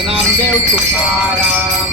नामदेव तुकाराम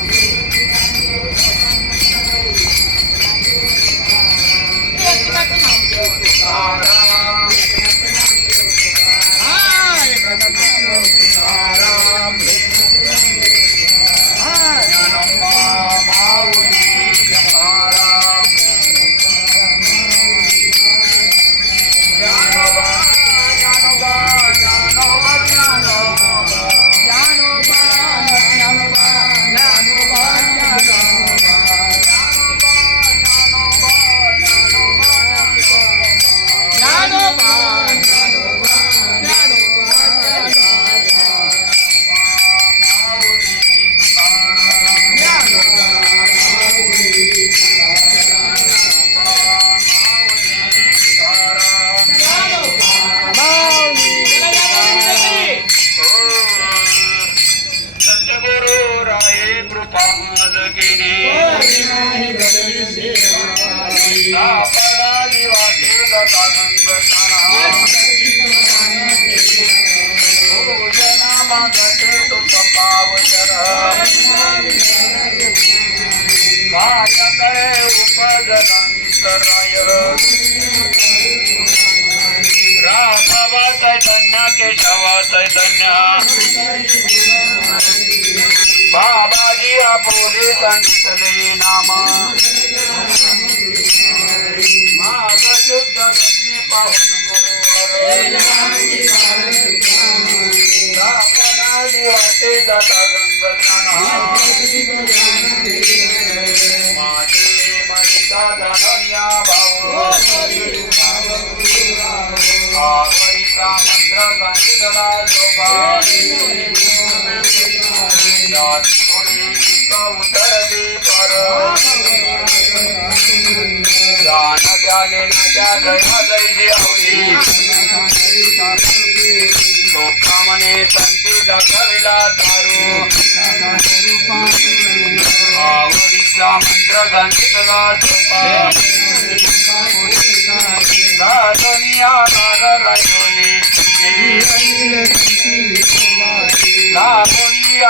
बाबाजी आपोले सांगितले नाम शुद्ध लक्ष्मी पावन गुरुवारी वाटे जाता माझे मनिता धनया भाऊ आवडीचा मंत्र सांगितला उतरली पर जान त्याने नाच्या जया जयची आवडी लोका म्हणे संती दाखविला दारू आवडीचा मंत्र सांगितला दुनिया नागर राहिली